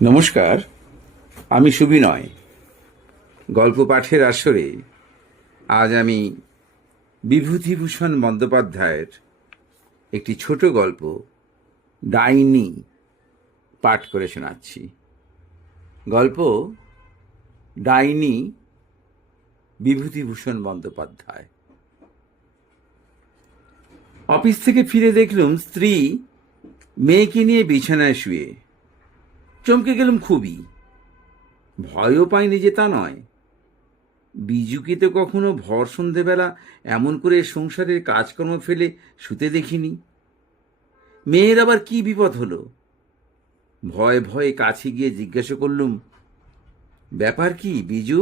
নমস্কার, আমি সুবিনয়। গল্প পাঠের আসরে আজ আমি বিভূতিভূষণ বন্দ্যোপাধ্যায়ের একটি ছোট গল্প ডাইনি পাঠ করে শোনাচ্ছি। গল্প ডাইনি, বিভূতিভূষণ বন্দ্যোপাধ্যায়। অফিস থেকে ফিরে দেখলুম স্ত্রী মেয়েকে নিয়ে বিছানায় শুয়ে। চমকে গেলাম খুবই। ভয়ও পাইনি যে তা নয়। বিজুকে তো কখনো ভর সন্ধেবেলা এমন করে সংসারের কাজকর্ম ফেলে শুতে দেখিনি। মেয়ের আবার কি বিপদ হলো? ভয়ে ভয়ে কাছে গিয়ে জিজ্ঞাসা করলুম, ব্যাপার কি বিজু?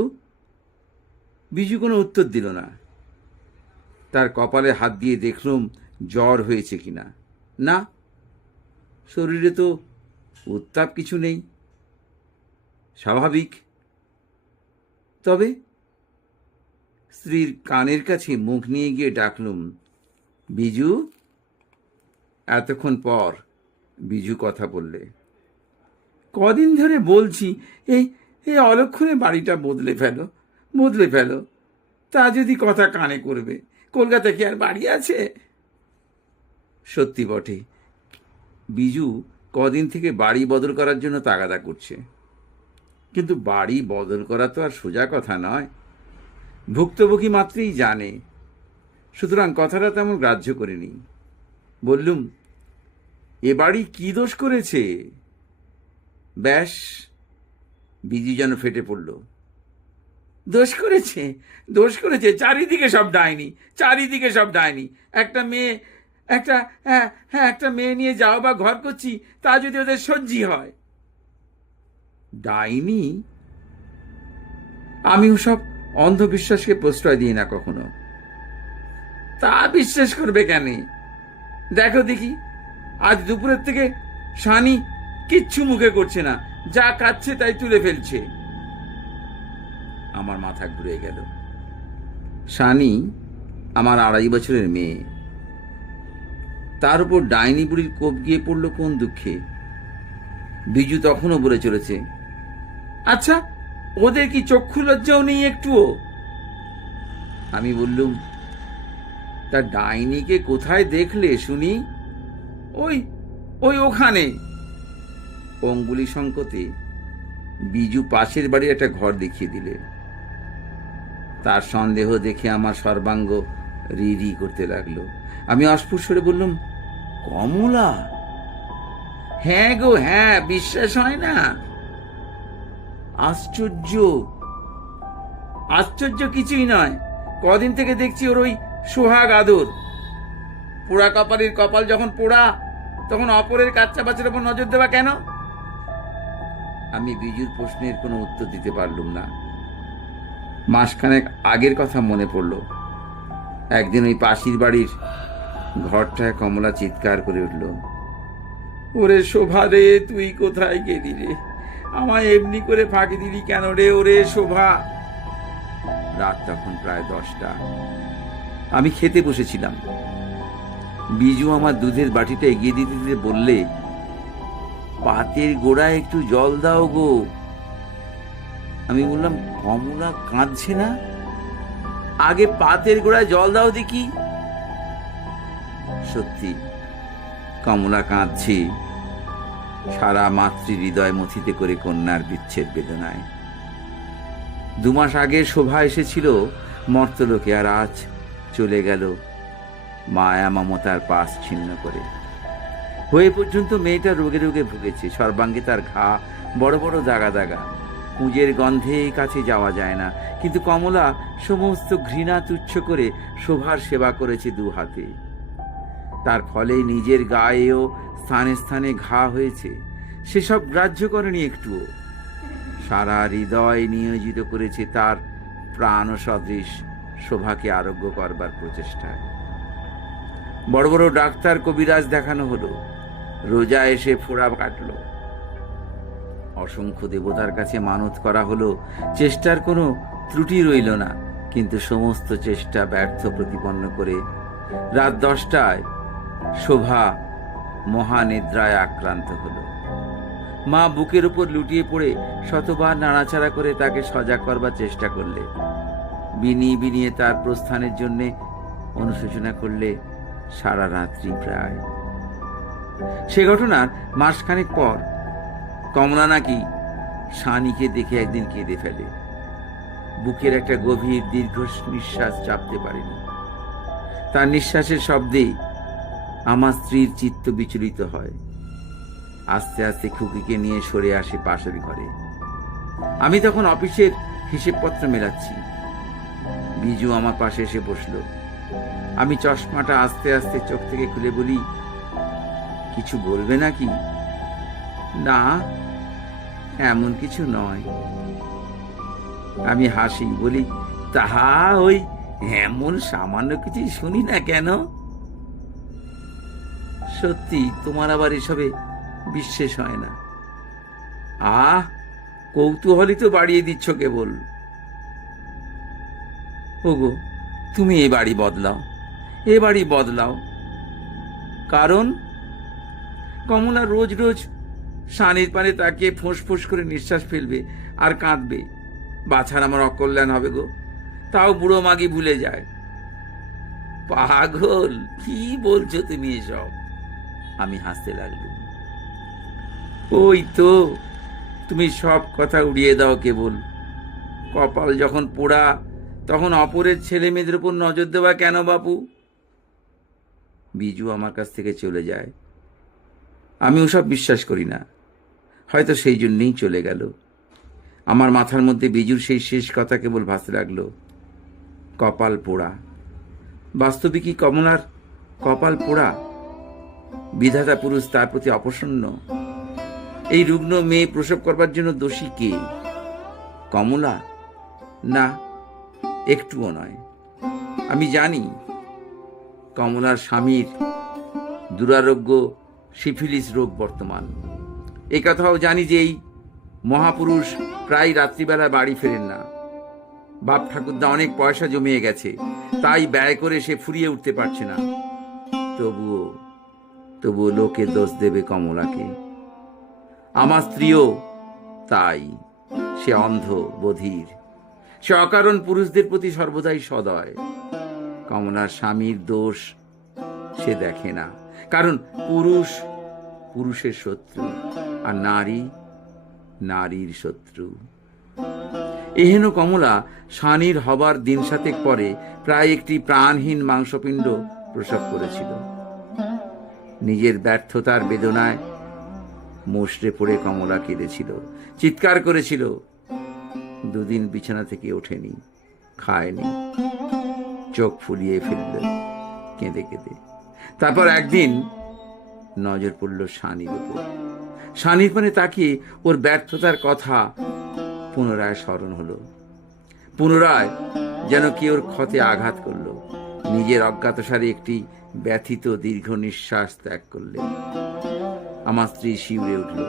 বিজু কোনো উত্তর দিল না। তার কপালে হাত দিয়ে দেখলুম জ্বর হয়েছে কিনা। না, শরীরে তো উত্তাপ কিছু নেই, স্বাভাবিক। তবে স্ত্রীর কানের কাছে মুখ নিয়ে গিয়ে ডাকলুম, বিজু। এতক্ষণ পর বিজু কথা বললে। কদিন ধরে বলছি এই এই অলক্ষণে বাড়িটা বদলে ফেলো। তা যদি কথা কানে করবে, কলকাতা কি আর বাড়ি আছে? সত্যি বটে, বিজু কদিন থেকে বাড়ি বদল করার জন্য তাগাদা করছে। কিন্তু বাড়ি বদল করা তো আর সোজা কথা নয়। ভুক্তভোগী মাত্রই জানে। সুতরাং কথাটা তেমন গ্রাহ্য করিনি। বললুম, এ বাড়ি কি দোষ করেছে? ব্যাস, বিজু যেন ফেটে পড়ল। দোষ করেছে চারিদিকে সব ডাইনি। একটা মেয়ে নিয়ে যাও বা ঘর করছি, তা যদি ওদের সহ্যি হয়। ডাইনি? আমি ওসব অন্ধবিশ্বাসকে প্রশ্রয় দিই না কখনো। তা বিশ্বাস করবে কেন? দেখো দেখি, আজ দুপুরের থেকে শানি কিচ্ছু মুখে করছে না, যা খাচ্ছে তাই তুলে ফেলছে। আমার মাথা ঘুরে গেল। শানি আমার 2.5 বছরের মেয়ে। তার উপর ডাইনি বুড়ির কোপ গিয়ে পড়ল কোন দুঃখে? বিজু তখনও বলে চলেছে, আচ্ছা, ওদের কি চক্ষু লজ্জাও নেই একটুও? আমি বললুম, তা ডাইনিকে কোথায় দেখলে শুনি? ওখানে। অঙ্গুলি সংকোতে বিজু পাশের বাড়ির একটা ঘর দেখিয়ে দিলে। তার সন্দেহ দেখে আমার সর্বাঙ্গ রি রি করতে লাগলো। আমি অস্ফুট বললুম, কমলা? হ্যাঁ গো হ্যাঁ, বিশ্বাস হয় না? আশ্চর্য কিছুই নয়। কদিন থেকে দেখছি ওর ওই সোহাগ আদর। পোড়া কপালের কপাল যখন পোড়া, তখন অপরের কাচ্চা বাচ্চার উপর নজর দেওয়া কেন? আমি বিজুর প্রশ্নের কোনো উত্তর দিতে পারলুম না। মাসখানেক আগের কথা মনে পড়ল। একদিন ওই পাশের বাড়ির ঘরটায় কমলা চিৎকার করে উঠল, ওরে শোভা রে, তুই কোথায় গেলি রে? আমায় এমনি করে ফাঁকি দিলি কেন রে? ওরে শোভা! রাত তখন প্রায় 10টা। আমি খেতে বসেছিলাম। বিজু আমার দুধের বাটিটা এগিয়ে দিতে দিতে বললে, পাতের গোড়ায় একটু জল দাও গো। আমি বললাম, কমলা কাঁদছে না? আগে পাতের গোড়ায় জল দাও দেখি। সত্যি, কমলা কাঁদছে, সারা মাতৃ হৃদয় মথিতে করে কন্যার বিচ্ছেদ বেদনায়। 2 মাস আগে শোভা এসেছিল মর্তলোকে, আর আজ চলে গেল মায়া মমতার পাশ ছিন্ন করে। হয়ে পর্যন্ত মেয়েটা রোগে রোগে ভুগেছে। সর্বাঙ্গে তার ঘা, বড় বড় দাগা দাগা। পুঁজের গন্ধে কাছে যাওয়া যায় না। কিন্তু কমলা সমস্ত ঘৃণা তুচ্ছ করে শোভার সেবা করেছে 2 হাতে। তার ফলে নিজের গায়েও স্থানে স্থানে ঘা হয়েছে। সেসব গ্রাহ্য করেনি একটুও। সারা হৃদয় নিয়োজিত করেছে তার প্রাণ সদৃশ শোভাকে আরোগ্য করবার প্রচেষ্টায়। বড় বড় ডাক্তার কবিরাজ দেখানো হলো, রোজা এসে ফোড়া কাটলো, অসংখ্য দেবতার কাছে মানত করা হলো, চেষ্টার কোনো ত্রুটি রইল না। কিন্তু সমস্ত চেষ্টা ব্যর্থ প্রতিপন্ন করে রাত 10টায় শোভা মহানিদ্রায় আক্রান্ত হলো। মা বুকের উপর লুটিয়ে পড়ে শতবার নাড়াচাড়া করে তাকে সজাগ করবার চেষ্টা করলে, বিনিয়ে বিনিয়ে তার প্রস্থানের জন্যে অনুশোচনা করলে সারা রাত্রি প্রায়। সে ঘটনার মাসখানেক পর কমলা নাকি সানিকে দেখে একদিন কেঁদে ফেলে। বুকের একটা গভীর দীর্ঘ নিঃশ্বাস চাপতে পারেনি। তার নিঃশ্বাসের শব্দে আমার স্ত্রীর চিত্ত বিচলিত হয়। আস্তে আস্তে খুকিকে নিয়ে সরে আসে পাশের ঘরে। আমি তখন অফিসের হিসেবপত্র মেলাচ্ছি। বিজু আমার পাশে এসে বসল। আমি চশমাটা আস্তে আস্তে চোখ থেকে খুলে বলি, কিছু বলবে নাকি? না, এমন কিছু নয়। আমি হাসি, বলি, তাহা ওই এমন সামান্য কিছু শুনি না কেন? সত্যি তোমার আবার এসবে বিশ্বাস হয় না? কৌতূহলী তো বাড়িয়ে দিচ্ছ কেবল। ওগো, তুমি এ বাড়ি বদলাও। কারণ কমলা রোজ রোজ সানির পানে তাকিয়ে ফোঁস করে নিঃশ্বাস ফেলবে আর কাঁদবে। বাছার আমার অকল্যাণ হবে গো। তাও বুড়ো মাগি ভুলে যায়। পাগল, কি বলছো তুমি এসব? আমি হাসতে লাগলুম। ওই তো, তুমি সব কথা উড়িয়ে দাও কেবল। কপাল যখন পোড়া, তখন অপরের ছেলে মেয়েদের উপর নজর দেওয়া কেন বাপু? বিজু আমার কাছ থেকে চলে যায়। আমি ওসব বিশ্বাস করি না। হয়তো সেই জন্যেই চলে গেল। আমার মাথার মধ্যে বিজুর সেই শেষ কথা কেবল ভাসতে লাগলো, কপাল পোড়া। বাস্তবে কি কমলার কপাল পোড়া? বিধাতা পুরুষ তার প্রতি অপ্রসন্ন। এই রুগ্ন মেয়ে প্রসব করবার জন্য দোষী কে? কমলা? না, একটুও নয়। আমি জানি কমলার স্বামীর দুরারোগ্য সিফিলিস রোগ বর্তমান। এ কথাও জানি যে এই মহাপুরুষ প্রায় রাত্রিবেলা বাড়ি ফেরেন না। বাপ ঠাকুরদা অনেক পয়সা জমিয়ে গেছে, তাই ব্যয় করে সে ফুরিয়ে উঠতে পারছে না। তবুও লোকে দোষ দেবে কমলাকে। আমার স্ত্রীও তাই। সে অন্ধ, বধির। সে অকারণ পুরুষদের প্রতি সর্বদাই সদয়। কমলার স্বামীর দোষ সে দেখে না, কারণ পুরুষ পুরুষের শত্রু, আর নারী নারীর শত্রু। এহেন কমলা সানির হবার দিন সাতেক পরে প্রায় একটি প্রাণহীন মাংসপিণ্ড প্রসব করেছিল। নিজের ব্যর্থতার বেদনায় মুষড়ে পড়ে কমলা কেঁদেছিল, চিৎকার করেছিল। দুদিন বিছানা থেকে ওঠেনি, খায়নি, চোখ ফুলিয়ে ফেলল কেঁদে কেঁদে। তারপর একদিন নজর পড়ল সানির উপর। সানির পানে তাকিয়ে ওর ব্যর্থতার কথা পুনরায় স্মরণ হলো। পুনরায় যেন কি ওর ক্ষতে আঘাত করলো। নিজের অজ্ঞাতসারে একটি ব্যথিত দীর্ঘ নিঃশ্বাস ত্যাগ করলে। আমার স্ত্রী শিউরে উঠল।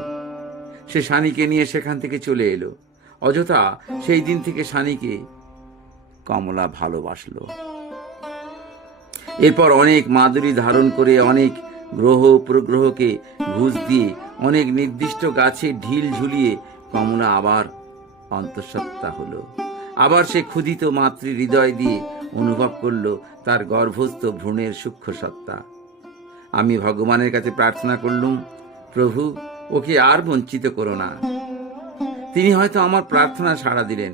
সে সানিকে নিয়ে সেখান থেকে চলে এলো। অযথা সেই দিন থেকে সানিকে কমলা ভালোবাসলো। এরপর অনেক মাদুরি ধারণ করে, অনেক গ্রহ প্রগ্রহকে ঘুষ দিয়ে, অনেক নির্দিষ্ট গাছে ঢিল ঝুলিয়ে কমলা আবার অন্তঃসত্ত্বা হলো। আবার সে ক্ষুধিত মাতৃ হৃদয় দিয়ে অনুভব করল তার গর্ভস্থ ভ্রূণের সূক্ষ্ম সত্তা। আমি ভগবানের কাছে প্রার্থনা করলুম, প্রভু, ওকে আর বঞ্চিত করো না। তিনি হয়তো আমার প্রার্থনা সাড়া দিলেন।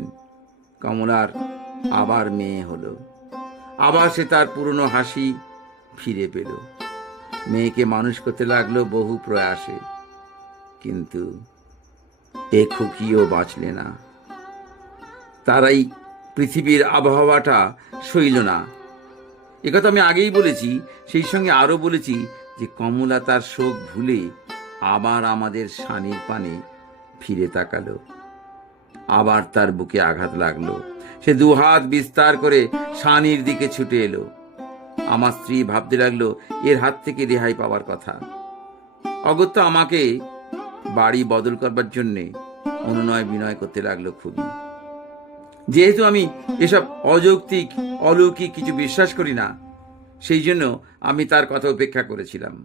কমলার আবার মেয়ে হলো। আবার সে তার পুরনো হাসি ফিরে পেল। মেয়েকে মানুষ করতে লাগলো বহু প্রয়াসে, কিন্তু এ খুকিও বাঁচলে না। তারাই পৃথিবীর আবহাওয়াটা সইল না। একথা আমি আগেই বলেছি। সেই সঙ্গে আরো বলেছি যে কমলা তার শোক ভুলে আবার আমাদের সানির পানে ফিরে তাকালো। আবার তার বুকে আঘাত লাগলো। সে দুহাত বিস্তার করে সানির দিকে ছুটে এলো। আমার স্ত্রী ভাবতে লাগলো এর হাত থেকে রেহাই পাওয়ার কথা। অগত্যা আমাকে বাড়ি বদল করবার জন্যে অনুনয় বিনয় করতে লাগলো খুবই। যেহেতু আমি এসব অযৌক্তিক অলৌকিক কিছু বিশ্বাস করি না, সেই জন্য আমি তার কথা উপেক্ষা করেছিলাম।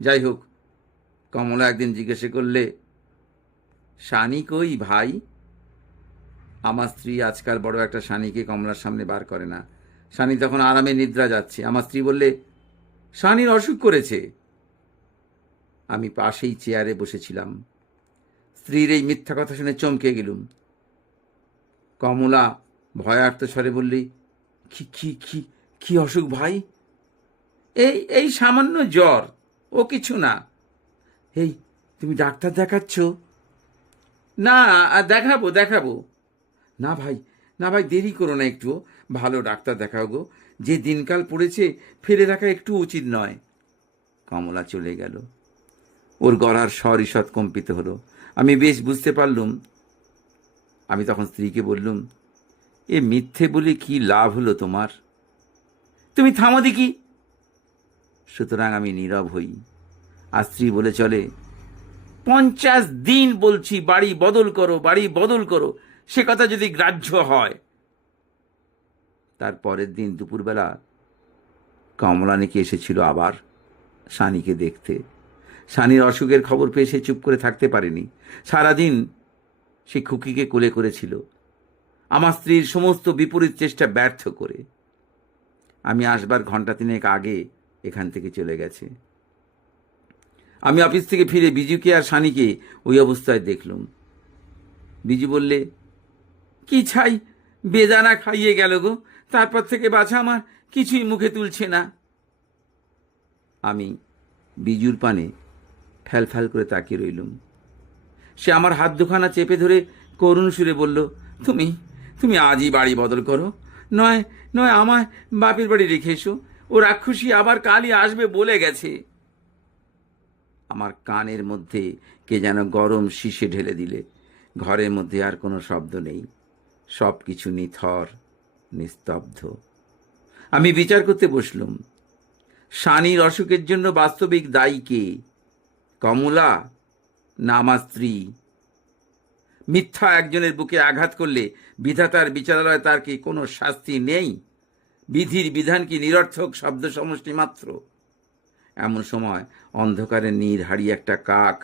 যাই হোক, কমলা একদিন জিজ্ঞেসে করলে, শানি কই ভাই? আমার স্ত্রী আজকাল বড় একটা শানিকে কমলার সামনে বার করে না। শানি তখন আরামে নিদ্রা যাচ্ছে। আমার স্ত্রী বললে, শানির অসুখ করেছে। আমি পাশেই চেয়ারে বসেছিলাম। স্ত্রীর এই মিথ্যা কথা শুনে চমকে গেলুম। কমলা ভয়ার্ত স্বরে বললি, কি কি কি কি অসুখ ভাই? এই এই সামান্য জ্বর, ও কিছু না। এই, তুমি ডাক্তার দেখাচ্ছ? না, দেখাবো দেখাবো। না ভাই, না ভাই, দেরি করো না একটু, ভালো ডাক্তার দেখাও গো। যে দিনকাল পড়েছে ফেলে রাখা একটু উচিত নয়। কমলা চলে গেল। ওর গলার স্বর ঈষৎ কম্পিত হলো। আমি বেশ বুঝতে পারলুম। আমি তখন স্ত্রীকে বললুম, এ মিথ্যে বলে কি লাভ হলো তোমার? তুমি থামো দেখি। সুতরাং আমি নীরব হই। আর স্ত্রী বলে চলে, 50 দিন বলছি বাড়ি বদল করো, বাড়ি বদল করো, সে কথা যদি গ্রাহ্য হয়। তার পরের দিন দুপুরবেলা কমলা নাকি এসেছিল আবার শানিকে দেখতে। শানির অসুখের খবর পেয়ে সে চুপ করে থাকতে পারেনি। সারাদিন সে খুকিকে কোলে করেছিল, আমার স্ত্রীর সমস্ত বিপরীত চেষ্টা ব্যর্থ করে। আমি আসবার ঘণ্টা 3 আগে এখান থেকে চলে গেছে। আমি অফিস থেকে ফিরে বিজুকে আর শানিকে ওই অবস্থায় দেখলুম। বিজু বললে, কি ছাই, বেদানা খাইয়ে গেল গো, তারপর থেকে বাছা আমার কিছুই মুখে তুলছে না। আমি বিজুর পানে ফ্যাল ফ্যাল করে তাকিয়ে রইলুম। সে আমার হাত দুখানা চেপে ধরে করুণ সুরে বলল, তুমি তুমি আজই বাড়ি বদল করো, নয় নয় আমায় বাপের বাড়ি রেখে এসো। ও রাক্ষসী আবার কালই আসবে বলে গেছে। আমার কানের মধ্যে কে যেন গরম শিশে ঢেলে দিলে। ঘরের মধ্যে আর কোনো শব্দ নেই, সব কিছু নিথর, নিস্তব্ধ। আমি বিচার করতে বসলুম, শানির অসুখের জন্য বাস্তবিক দায়ী কে? কমলা না আমার স্ত্রী? মিথ্যা একজনের বুকে আঘাত করলে বিধাতার বিচারালয়ে তার কি কোনো শাস্তি নেই? বিধির বিধান কি নিরর্থক শব্দ সমষ্টি মাত্র? এমন সময় অন্ধকারে নীর হারিয়ে একটা কাক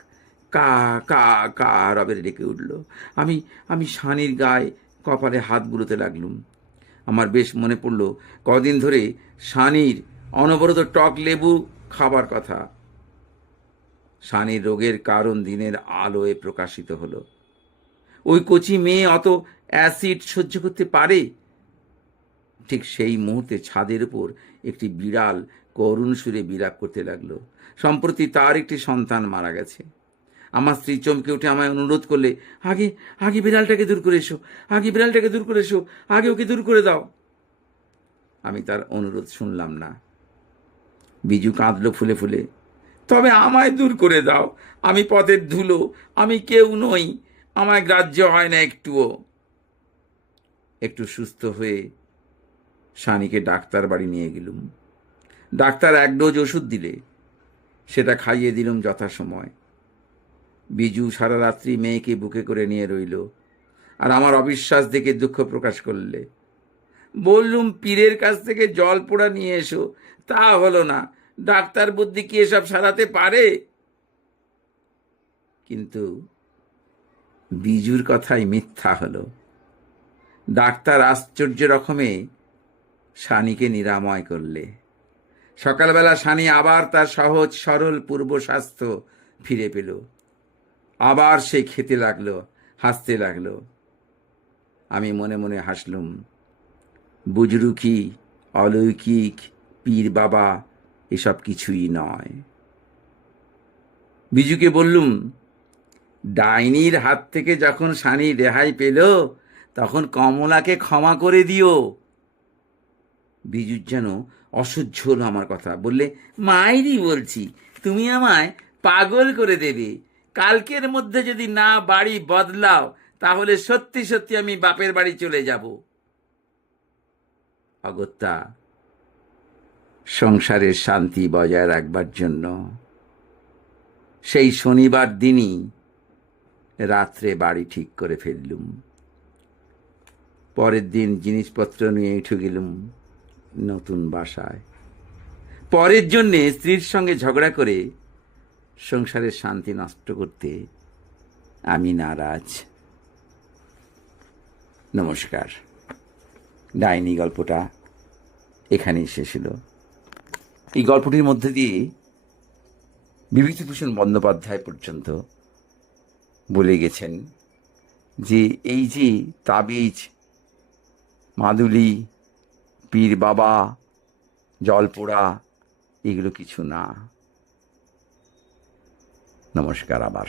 কা কা কা রবে ডেকে উঠল। আমি আমি শানির গায়ে কপালে হাত বুলোতে লাগলুম। আমার বেশ মনে পড়ল কদিন ধরে শানির অনবরত টক লেবু খাবার কথা। শানির রোগের কারণ দিনের আলোয় প্রকাশিত হলো। ওই কচি মেয়ে অত অ্যাসিড সহ্য করতে পারে? ঠিক সেই মুহূর্তে ছাদের উপর একটি বিড়াল করুণ সুরে বিলাপ করতে লাগলো। সম্প্রতি তার একটি সন্তান মারা গেছে। আমার স্ত্রী চমকে উঠে আমায় অনুরোধ করলে, আগে আগে বিড়ালটাকে দূর করে এসো, আগে বিড়ালটাকে দূর করে এসো, আগে ওকে দূর করে দাও। আমি তার অনুরোধ শুনলাম না। বিজু কাঁদলো ফুলে ফুলে, তবে আমায় দূর করে দাও, আমি পথের ধুলো, আমি কেউ নই, আমায় গ্রাহ্য হয় না একটুও। একটু সুস্থ হয়ে শানিকে ডাক্তার বাড়ি নিয়ে গেলুম। ডাক্তার 1 ডোজ ওষুধ দিলে, সেটা খাইয়ে দিলুম যথাসময়। বিজু সারা রাত্রি মেয়েকে বুকে করে নিয়ে রইল, আর আমার অবিশ্বাস দেখে দুঃখ প্রকাশ করলে। বললুম, পীরের কাছ থেকে জল পোড়া নিয়ে এসো, তা হলো না। ডাক্তার বুদ্ধি কি এসব সারাতে পারে? কিন্তু বিজুর কথাই মিথ্যা হলো। ডাক্তার আশ্চর্য রকমে শানিকে নিরাময় করলে। সকালবেলা শানি আবার তার সহজ সরল পূর্ব স্বাস্থ্য ফিরে পেল। আবার সে খেতে লাগলো, হাসতে লাগলো। আমি মনে মনে হাসলুম। বুজরুকি, অলৌকিক, পীর বাবা এসব কিছুই নয়। বিজুকে বললুম, ডাইনির হাত থেকে যখন শানি রেহাই পেল, তখন কমলাকে ক্ষমা করে দিও। বিজুর যেন অসহ্য হলো আমার কথা। বললে, মাইরি বলছি, তুমি আমায় পাগল করে দেবে। কালকের মধ্যে যদি না বাড়ি বদলাও, তাহলে সত্যি সত্যি আমি বাপের বাড়ি চলে যাব। অগত্যা সংসারের শান্তি বজায় রাখবার জন্য সেই শনিবার দিনই রাত্রে বাড়ি ঠিক করে ফেললুম। পরের দিন জিনিসপত্র নিয়ে উঠে গেলুম নতুন বাসায়। পরের জন্যে স্ত্রীর সঙ্গে ঝগড়া করে সংসারের শান্তি নষ্ট করতে আমি নারাজ। নমস্কার। ডাইনি গল্পটা এখানেই শেষ হলো। এই গল্পটির মধ্যে দিয়ে বিভূতিভূষণ বন্দ্যোপাধ্যায় পর্যন্ত বলে গেছেন যে এই যে তাবিজ, মাদুলি, পীর বাবা, জলপোড়া, এগুলো কিছু না। নমস্কার আবার।